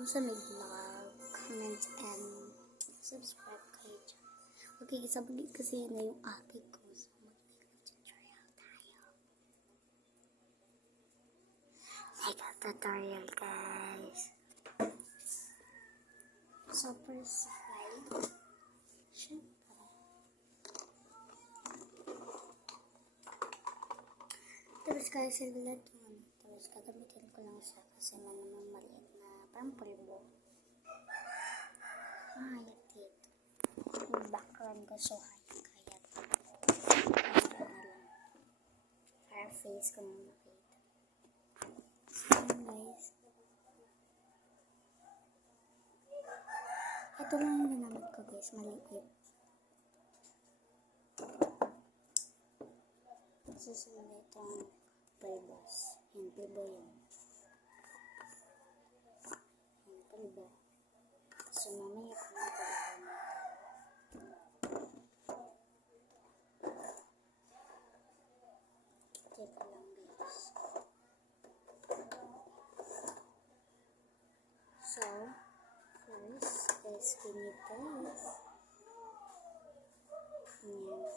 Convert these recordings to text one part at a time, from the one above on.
kung sa may comment and subscribe kayo dyan. Okay, sabagay kasi na yung ate ko. So, mag-tutorial tayo. Tutorial, guys. So, first slide. Siyempre. Tapos, guys, sila ito. Tapos, gagamitin ko lang siya kasi naman maliit na parang pulbo. Hayat dito. Yung background ko so hayat. Para face ko nang makita. So, guys. Ito lang yung ginamit ko, guys. Maliit. Susunod itong pulbos. Yung pulbo yun. Yung pulbo. So, mamaya ko na pagkakamit. Teka lang, guys. So, first is we need this. Ayan.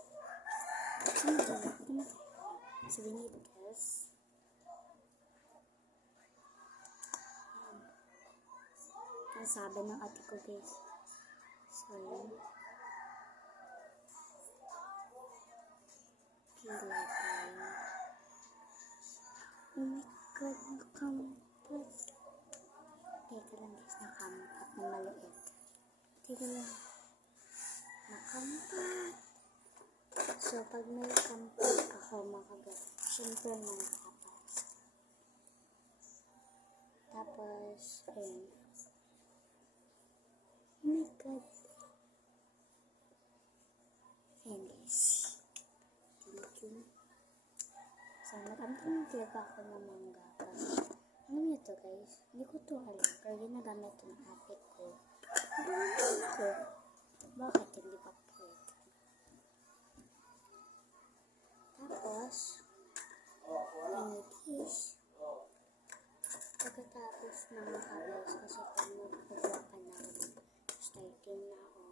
So, we need this. Ang sabi ng ate ko, guys. So, yun. Pila tayo. Oh my God, nakampat. Teka lang, guys, nakampat na maliit. Teka lang. Nakampat. So, pag may kampat ako makagat, syempre may tapas. Tapos, ayun. Oh my God. Ayan, guys. Thank you. So, nag-amit ako ng mangga. Alam niyo to, guys? Hindi ko to alam. Pero ginagamit ito ng ate ko. Alam ko. Bakit hindi pa pwede? Tapos, this. Pagkatapos ng makagas kasi pag magpagawa ka na starting na ako,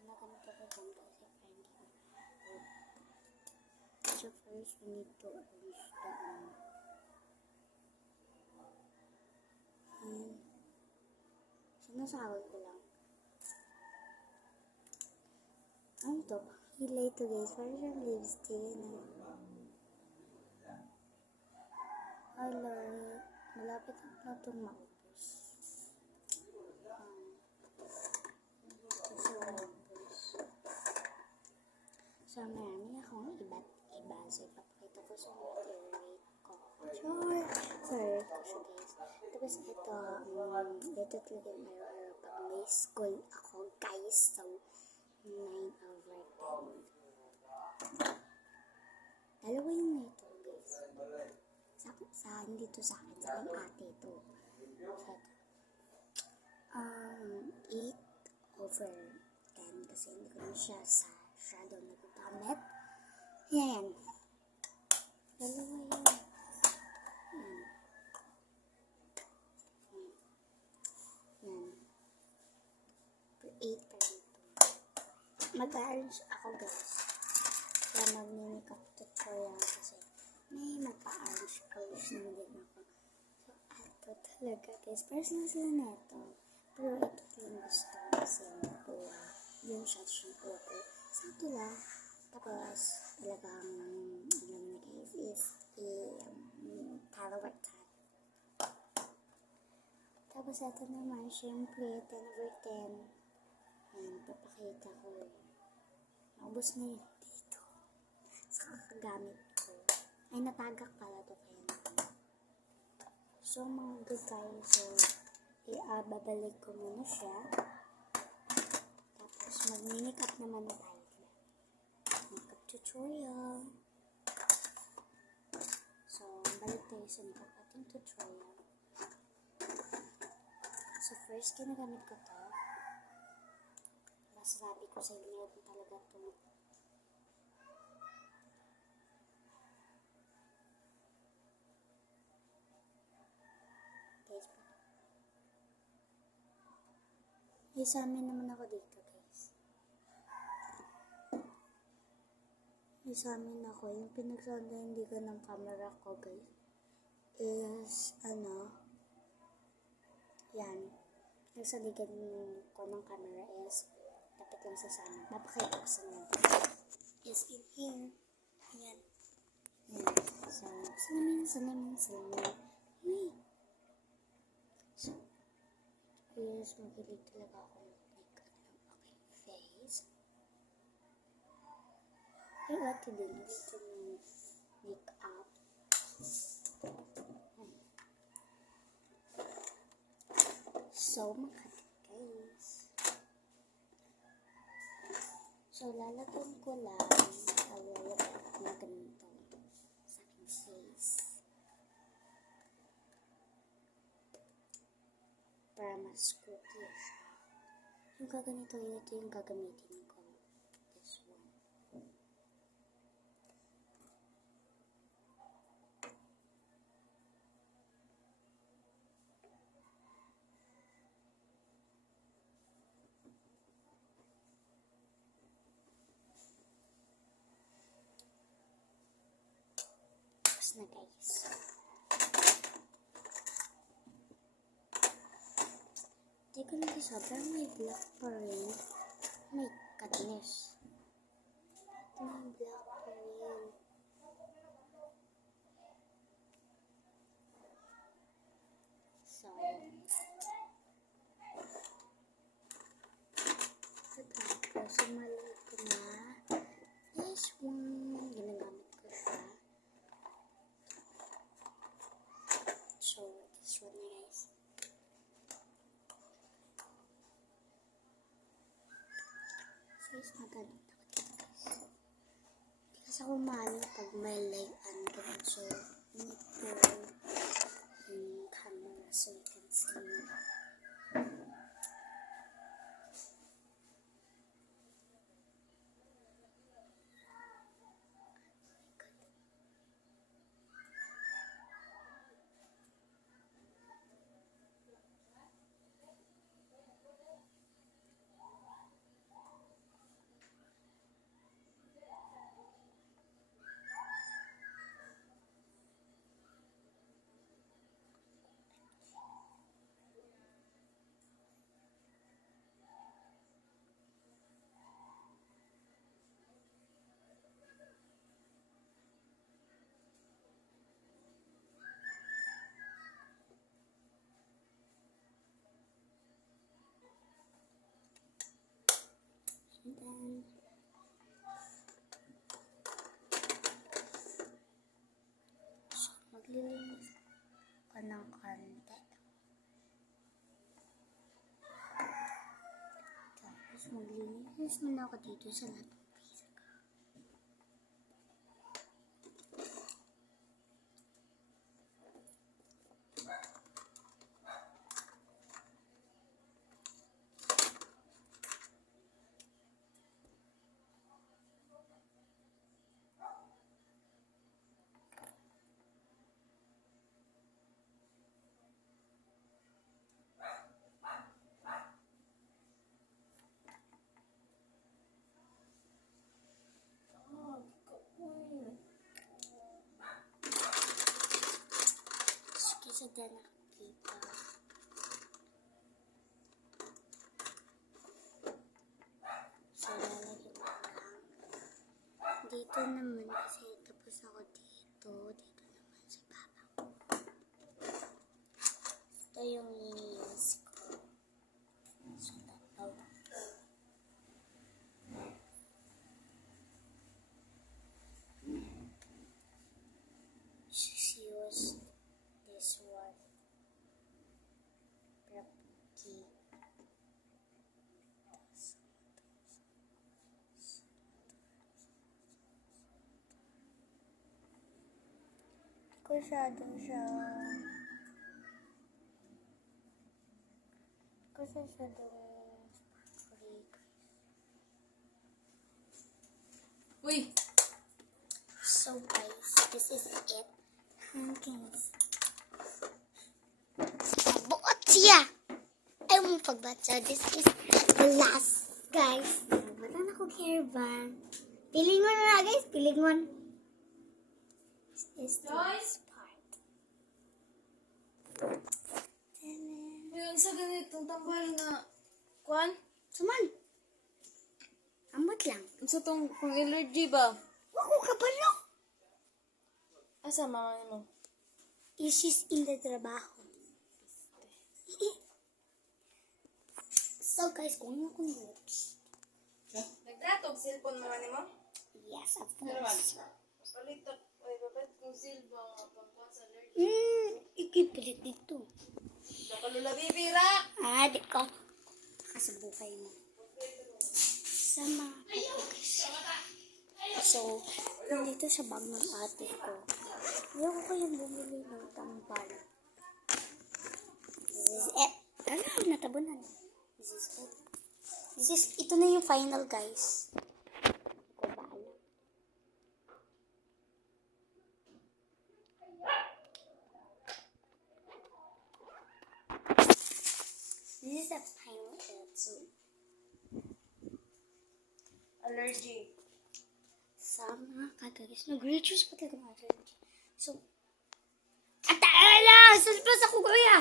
ginagamit ako dyan kasi friendly. So first, we need to arrange the sinasawag ko lang. Ano to? Hilay to, guys. Parang siyang lipstick na. Alay. Malapit na itong maubos. So, marami akong iba't iba. So, ipapakita ko sa mga i-rate ko. Sure! Sorry ko siya, guys. Tapos ito, ito talaga yung araw-araw pag may school ako, guys. So, 9/10. Dalawa yung nito, guys. Hindi to sa akin, sa aking ate ito. So, 8/10 kasi hindi ko na siya sa shadow nagagamit. Yan. Dalawa yun. Yan. 8 pa rin ito. Mag-arrange ako, guys. Kaya mag-makeup tutorial kasi may magpa-arrange na din ako. So, ato talaga, guys. First na sila neto. Pero ito yung gusto ko kasi yung shot siyang upo. Sakto lang. Tapos, talagang alam na, guys, is color tag. Tapos, ito naman, syempre, 10/10. Ayan, papakita ko. Naubos na yun dito. Sa kakagamit ko. Ay, natagak pala to kaya naman. So, mga good guys, so, babalik ko muna siya. Tapos, mag-makeup naman na tayo. Makeup tutorial. So, balik tayo sa makeup ating tutorial. So, first, ginagamit ko to. Masasabi ko sa inyo kung talaga to. May sa amin naman ako dito, guys. May sa amin ako. Yung pinagsandahindigan ko ng camera ko, guys, is, yan. Pinagsandahindigan ko ng camera is, dapat lang sa amin. Napakita ko sa mga is in here. Ayan. Ayan. So, salamin. Uy. So, is magaling talaga ako mag-make ng aking face. Yung ate din gusto ng make-up. So, makati guys. So, lalagyan ko lang na ganito sa aking face. Para mas cookie siya. Yung gaganito, ito yung gagamitin ko. This one. Tapos na guys. Teka lang guys, sobrang may black pa rin. May goodness. Ito may black pa rin. So, tapos sumalit ko na this one. Ginagamit ko siya. So, this one na guys. Guys, magalit ako dito guys. Hindi kasi ako maano pag may layan doon. So, need to yung camera so you can see me. And then, so, maglilinis ko ng konti. Tapos, maglilinis muna ako dito sa lahat ng face ko. Kasi dyan nakikita. So, lalagyan ko lang. Dito naman kasi tapos ako dito. Dito naman sa baba. Ito yung iniis ko. So, tataw. Just use this one. Key. Masyado siya. Kasi siya doon sparkly. Uy! So guys, this is it. Guys. Buot siya! Ay, pagbatsa. This is the last, guys. Bata na ko hairband. Piling mo na, guys. Piling mo. This is the last part. Yung sa ganitong tambal nga. Kwan? Suman. Ambot lang. Sa tong pang allergy ba? Wako ka ba, no? Asa mama mo? She's in the trabaho. So, guys, kung ano kong lips. Nagdatog cellphone mama ni mo? Yes, of course. Palitan. Ay, babet kung silba pangkuan sa allergy. Ikipilit dito. Nakalula bibira! Di ko. Kasabukay mo. Sama ako, guys. So, nandito sa bag ng ate ko. Ayaw ko kayong bumili ng tambal. This is it. Ano, natabunan. This is it. Ito na yung final, guys. Ko ba alam? This is the final episode. Allergy. Sama ka, guys. Nag-reduce pa talaga ng allergy. So, Atala! Sulplos ako, kuya!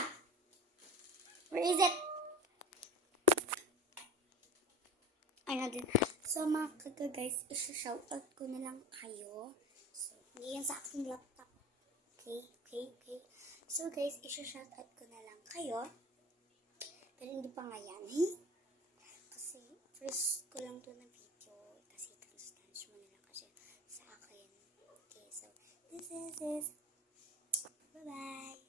Where is it? Ano din? So, mga kaga, guys, isa-shoutout ko na lang kayo. So, hindi yan sa aking laptop. Okay? So, guys, isa-shoutout ko na lang kayo. Pero hindi pa nga yan. Kasi, first ko lang to na video. Kasi, trans mo na lang kasi sa akin. Okay, so, this is it. Bye-bye.